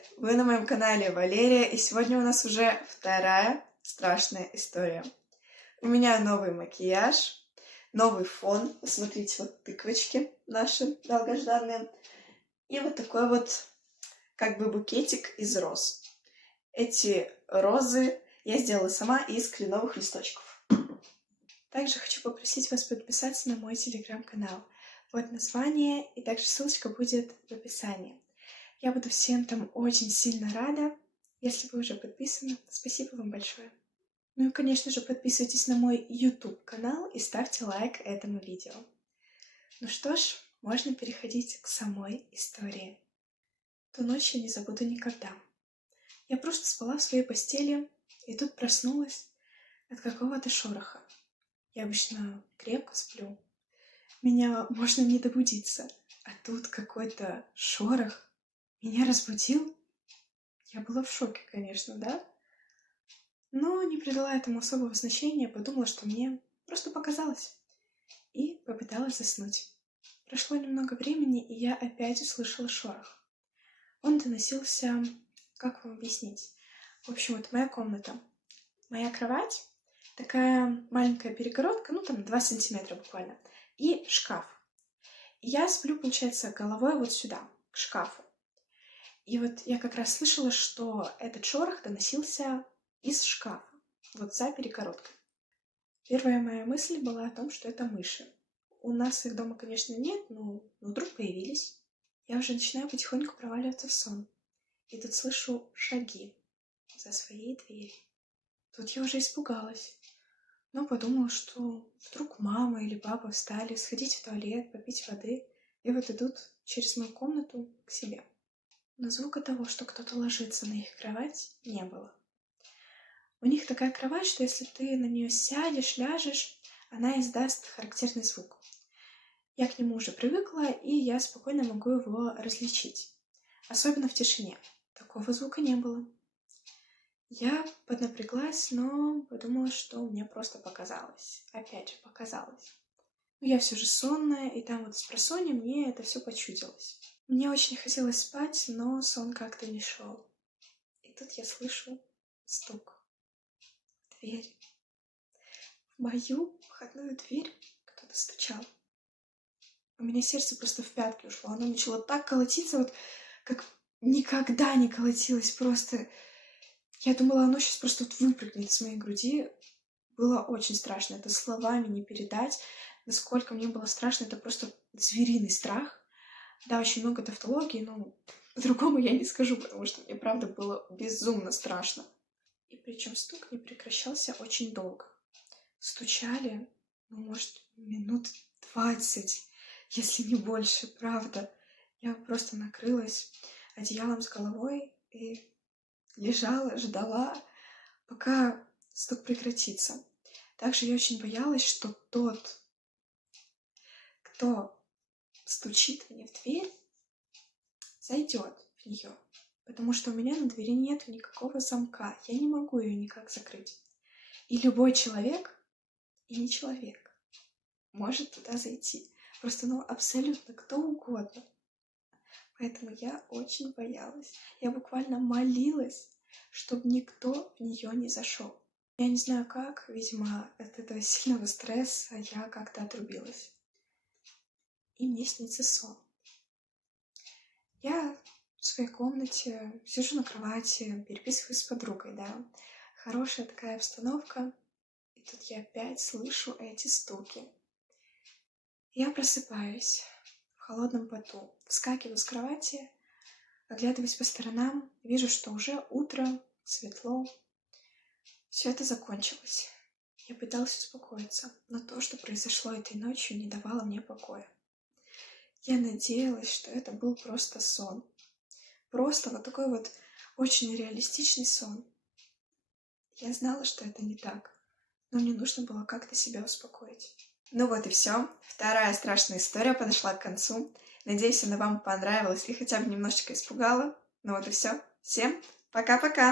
Привет! Вы на моем канале Валерия, и сегодня у нас уже вторая страшная история. У меня новый макияж, новый фон. Посмотрите, вот тыквочки наши долгожданные. И вот такой вот как бы букетик из роз. Эти розы я сделала сама из кленовых листочков. Также хочу попросить вас подписаться на мой телеграм-канал. Вот название, и также ссылочка будет в описании. Я буду всем там очень сильно рада, если вы уже подписаны. Спасибо вам большое. Ну и, конечно же, подписывайтесь на мой YouTube-канал и ставьте лайк этому видео. Ну что ж, можно переходить к самой истории. Ту ночь я не забуду никогда. Я просто спала в своей постели, и тут проснулась от какого-то шороха. Я обычно крепко сплю. Меня можно не добудиться, а тут какой-то шорох меня разбудил. Я была в шоке, конечно, да? Но не придала этому особого значения, подумала, что мне просто показалось. И попыталась заснуть. Прошло немного времени, и я опять услышала шорох. Он доносился... Как вам объяснить? В общем, вот моя комната. Моя кровать, такая маленькая перегородка, ну там 2 сантиметра буквально, и шкаф. И я сплю, получается, головой вот сюда, к шкафу. И вот я как раз слышала, что этот шорох доносился из шкафа, вот за перегородкой. Первая моя мысль была о том, что это мыши. У нас их дома, конечно, нет, но вдруг появились. Я уже начинаю потихоньку проваливаться в сон. И тут слышу шаги за своей дверью. Тут я уже испугалась, но подумала, что вдруг мама или папа встали сходить в туалет, попить воды, и вот идут через мою комнату к себе. Но звука того, что кто-то ложится на их кровать, не было. У них такая кровать, что если ты на нее сядешь, ляжешь, она издаст характерный звук. Я к нему уже привыкла, и я спокойно могу его различить. Особенно в тишине. Такого звука не было. Я поднапряглась, но подумала, что мне просто показалось. Опять же, показалось. Но я все же сонная, и там вот спросонья мне это все почудилось. Мне очень хотелось спать, но сон как-то не шел. И тут я слышу стук в дверь. В мою входную дверь кто-то стучал. У меня сердце просто в пятки ушло. Оно начало так колотиться, вот как никогда не колотилось. Просто я думала, оно сейчас просто вот выпрыгнет с моей груди. Было очень страшно. Это словами не передать. Насколько мне было страшно, это просто звериный страх. Да, очень много тавтологии, но по-другому я не скажу, потому что мне, правда, было безумно страшно. И причем стук не прекращался очень долго. Стучали, ну, может, минут 20, если не больше, правда. Я просто накрылась одеялом с головой и лежала, ждала, пока стук прекратится. Также я очень боялась, что тот, кто стучит мне в дверь, зайдет в нее, потому что у меня на двери нет никакого замка, я не могу ее никак закрыть. И любой человек, и не человек, может туда зайти. Просто, ну, абсолютно кто угодно. Поэтому я очень боялась. Я буквально молилась, чтобы никто в нее не зашел. Я не знаю как, видимо, от этого сильного стресса я как-то отрубилась. И мне снится сон. Я в своей комнате сижу на кровати, переписываюсь с подругой, да. Хорошая такая обстановка. И тут я опять слышу эти стуки. Я просыпаюсь в холодном поту, вскакиваю с кровати, оглядываюсь по сторонам, вижу, что уже утро, светло. Все это закончилось. Я пыталась успокоиться, но то, что произошло этой ночью, не давало мне покоя. Я надеялась, что это был просто сон. Просто вот такой вот очень реалистичный сон. Я знала, что это не так, но мне нужно было как-то себя успокоить. Ну вот и все. Вторая страшная история подошла к концу. Надеюсь, она вам понравилась и хотя бы немножечко испугала. Ну вот и все. Всем пока-пока!